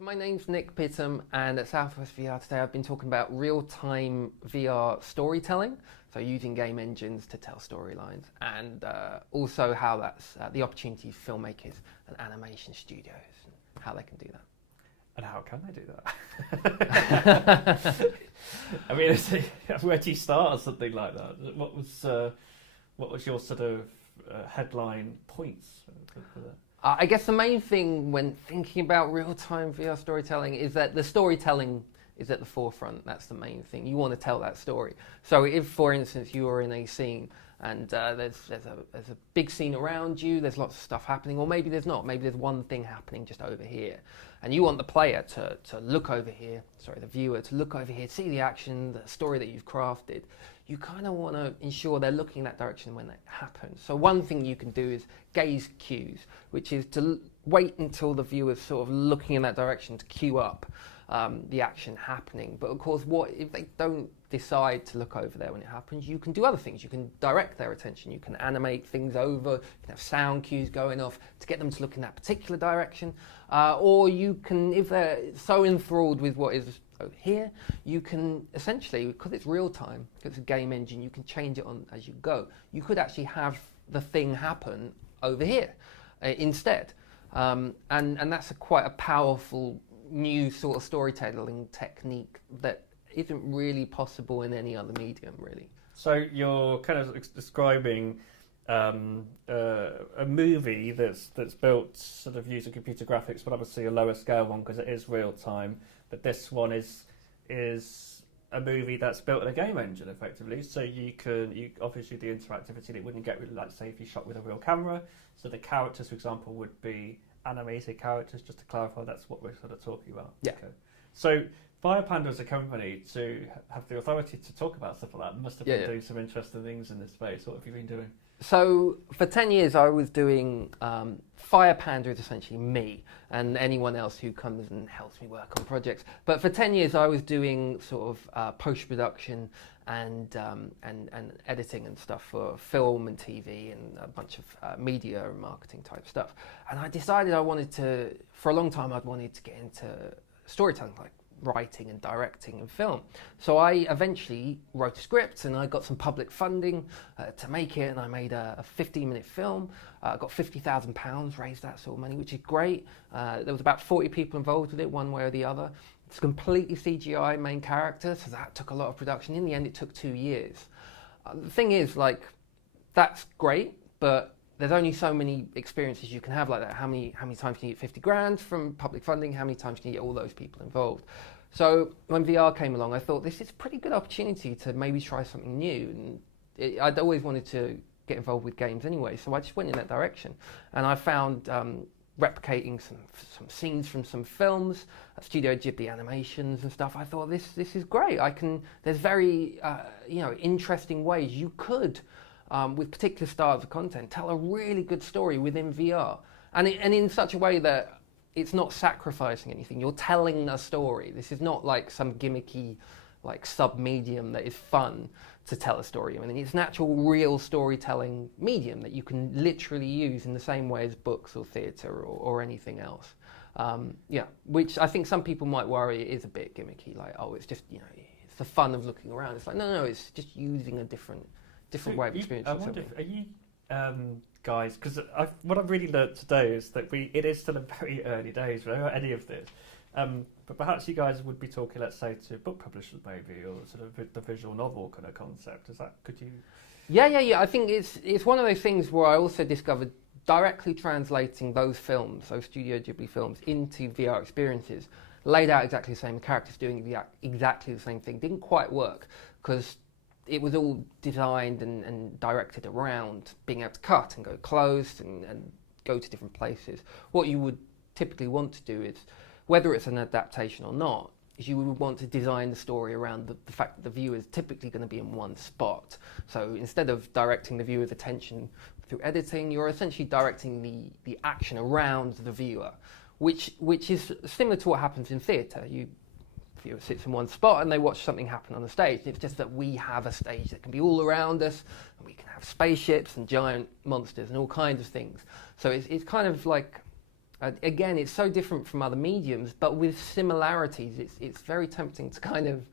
My name's Nick Pittom, and at SouthWest VR today I've been talking about real-time VR storytelling, so using game engines to tell storylines, and also how that's the opportunity for filmmakers and animation studios, and how they can do that. And how can they do that? I mean, where do you start or something like that? What was your sort of headline points for that? I guess the main thing when thinking about real-time VR storytelling is that the storytelling is at the forefront. That's the main thing. You want to tell that story. So if, for instance, you are in a scene and there's a big scene around you, there's lots of stuff happening, or maybe there's not. Maybe there's one thing happening just over here. And you want the player to look over here, the viewer to look over here, see the action, the story that you've crafted. You kind of want to ensure they're looking in that direction when that happens. So one thing you can do is gaze cues, which is to wait until the viewer's sort of looking in that direction to cue up the action happening. But of course, what if they don't decide to look over there when it happens? You can do other things. You can direct their attention. You can animate things over. You can have sound cues going off to get them to look in that particular direction. Or you can, if they're so enthralled with what is over here, you can essentially, because it's real time, because it's a game engine, you can change it on as you go. You could actually have the thing happen over here instead. And that's quite a powerful new sort of storytelling technique that isn't really possible in any other medium, really. So you're kind of describing a movie that's built sort of using computer graphics, but obviously a lower scale one because it is real time. But this one is a movie that's built in a game engine, effectively. So you obviously the interactivity that wouldn't get, like say if you shot with a real camera. So the characters, for example, would be animated characters. Just to clarify, that's what we're sort of talking about. Yeah. Okay. So Panda as a company to have the authority to talk about stuff like that must have been doing some interesting things in this space. What have you been doing? So for 10 years I was doing Panda is essentially me and anyone else who comes and helps me work on projects. But for 10 years I was doing sort of post-production and editing and stuff for film and TV and a bunch of media and marketing type stuff. And I decided for a long time I'd wanted to get into storytelling, like writing and directing and film. So I eventually wrote a script and I got some public funding to make it, and I made a 15-minute film. I got £50,000, raised that sort of money, which is great. There was about 40 people involved with it, one way or the other. It's completely CGI main character, so that took a lot of production. In the end, it took 2 years. The thing is, like, that's great, but there's only so many experiences you can have like that. How many times can you get 50 grand from public funding? How many times can you get all those people involved? So when VR came along, I thought this is a pretty good opportunity to maybe try something new. And I'd always wanted to get involved with games anyway, so I just went in that direction. And I found replicating some scenes from some films, Studio Ghibli animations and stuff. I thought this is great. There's very interesting ways you could, with particular styles of content, tell a really good story within VR, and in such a way that it's not sacrificing anything. You're telling a story. This is not like some gimmicky, like sub-medium that is fun to tell a story. I mean, it's an actual real storytelling medium that you can literally use in the same way as books or theatre or anything else. Which I think some people might worry it is a bit gimmicky, like, oh, it's just, it's the fun of looking around. It's like, no, it's just using a different way of experiencing something. Are you guys, because what I've really learnt today is that it is still in very early days, right, or any of this, but perhaps you guys would be talking, let's say, to book publishers maybe, or sort of the visual novel kind of concept. Could you? Yeah. I think it's one of those things where I also discovered directly translating those Studio Ghibli films into VR experiences, laid out exactly the same, characters doing exactly the same thing, didn't quite work because it was all designed and directed around being able to cut and go close and go to different places. What you would typically want to do is, whether it's an adaptation or not, is you would want to design the story around the fact that the viewer is typically going to be in one spot. So instead of directing the viewer's attention through editing, you're essentially directing the action around the viewer, which is similar to what happens in theatre. Viewer sits in one spot and they watch something happen on the stage. It's just that we have a stage that can be all around us, and we can have spaceships and giant monsters and all kinds of things. So it's kind of like Again, it's so different from other mediums, but with similarities. It's very tempting to kind of,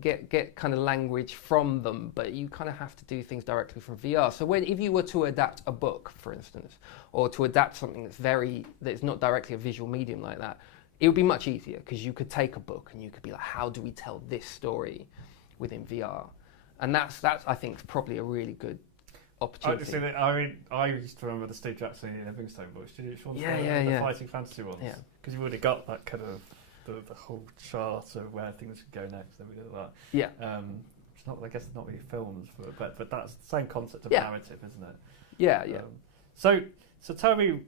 get kind of language from them, but you kind of have to do things directly from VR. So if you were to adapt a book, for instance, or to adapt something that's not directly a visual medium like that, it would be much easier, because you could take a book and you could be like, how do we tell this story within VR? And that's I think is probably a really good opportunity. I used to remember the Steve Jackson Livingstone books. Did you want the fighting fantasy ones? Yeah. Because you've already got that kind of the whole chart of where things could go next. Then we did that. Yeah. It's not. I guess not really films, but that's the same concept of narrative, isn't it? Yeah. Yeah. So tell me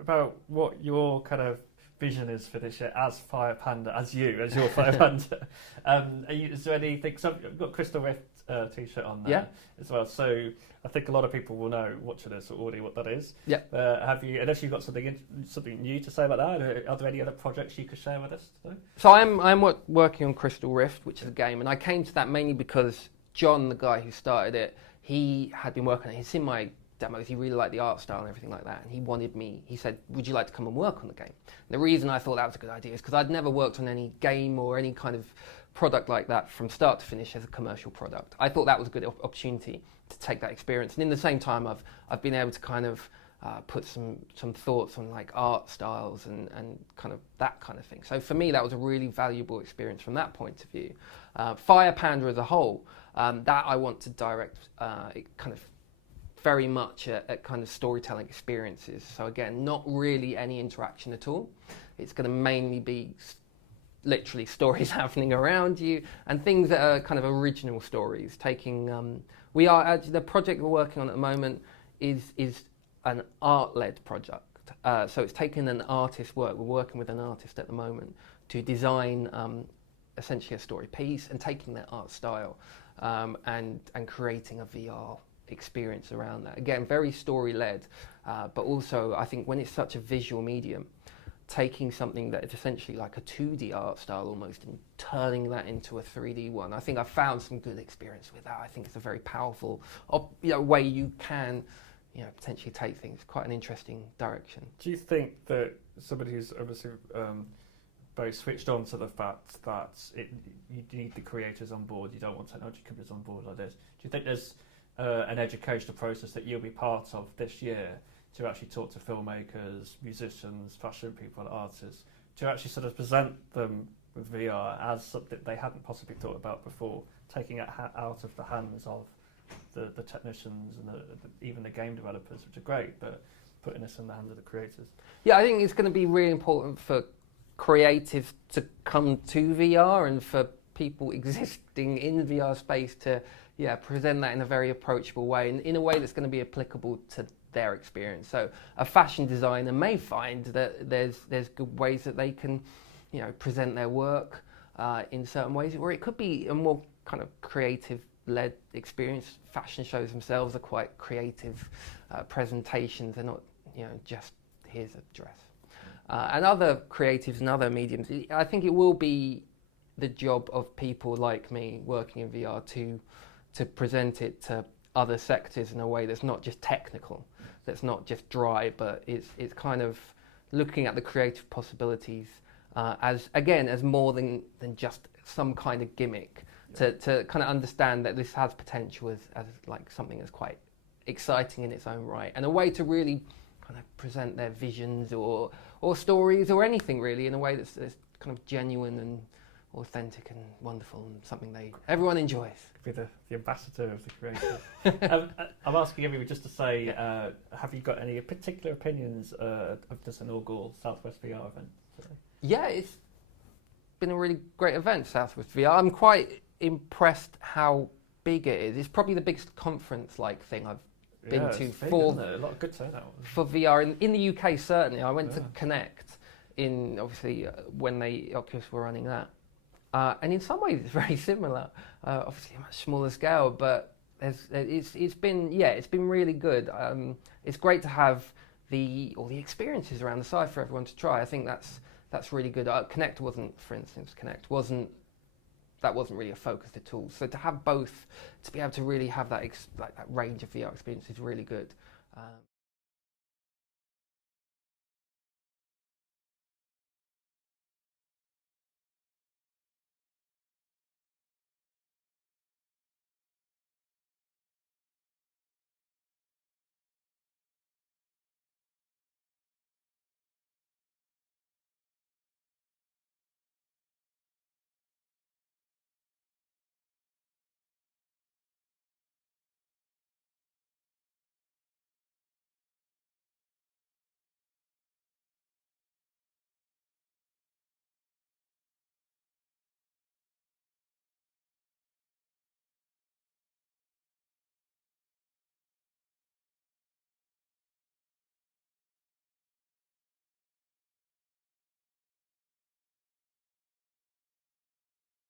about what your kind of vision is for this year as Fire Panda, as your Fire Panda. Is there anything? So I've got Crystal Rift t-shirt on there as well. So I think a lot of people will know watching this already what that is. Yeah. Have you? Unless you've got something new to say about that, are there any other projects you could share with us today? So I'm working on Crystal Rift, which is a game, and I came to that mainly because John, the guy who started it, he had been working on it. He's seen my demos, he really liked the art style and everything like that, and he said, would you like to come and work on the game? And the reason I thought that was a good idea is because I'd never worked on any game or any kind of product like that from start to finish as a commercial product. I thought that was a good opportunity to take that experience, and in the same time I've been able to kind of put some thoughts on like art styles and kind of that kind of thing. So for me that was a really valuable experience from that point of view. Fire Panda as a whole, that I want to direct it kind of very much at kind of storytelling experiences. So again, not really any interaction at all. It's going to mainly be literally stories happening around you and things that are kind of original stories. The project we're working on at the moment is an art-led project. So it's taken an artist's work. We're working with an artist at the moment to design essentially a story piece and taking their art style and creating a VR experience around that. Again, very story-led, but also I think when it's such a visual medium, taking something that is essentially like a 2D art style almost and turning that into a 3D one. I think I've found some good experience with that. I think it's a very powerful way you can potentially take things quite an interesting direction. Do you think that somebody who's obviously very switched on to the fact that you need the creators on board, you don't want technology companies on board like this, do you think there's an educational process that you'll be part of this year to actually talk to filmmakers, musicians, fashion people, artists, to actually sort of present them with VR as something they hadn't possibly thought about before, taking it out of the hands of the technicians and even the game developers, which are great, but putting this in the hands of the creators? Yeah, I think it's going to be really important for creatives to come to VR and for people existing in VR space to present that in a very approachable way, and in a way that's going to be applicable to their experience. So a fashion designer may find that there's good ways that they can present their work in certain ways, or it could be a more kind of creative-led experience. Fashion shows themselves are quite creative presentations. They're not just here's a dress. And other creatives and other mediums, I think it will be the job of people like me working in VR to present it to other sectors in a way that's not just technical, that's not just dry, but it's kind of looking at the creative possibilities as more than just some kind of gimmick, to kind of understand that this has potential as like something that's quite exciting in its own right, and a way to really kind of present their visions or stories or anything really in a way that's kind of genuine and authentic and wonderful, and something everyone enjoys. Could be the ambassador of the creative. I'm asking everyone just to say, have you got any particular opinions of this inaugural SouthWest VR event today? Yeah, it's been a really great event, SouthWest VR. I'm quite impressed how big it is. It's probably the biggest conference-like thing I've been to for a lot of good turnout for VR in the UK. Certainly, I went to Connect in when Oculus were running that. And in some ways, it's very similar. Obviously, a much smaller scale, but it's been really good. It's great to have all the experiences around the side for everyone to try. I think that's really good. Connect wasn't really a focus at all. So to have both, to be able to really have that range of VR experience is really good.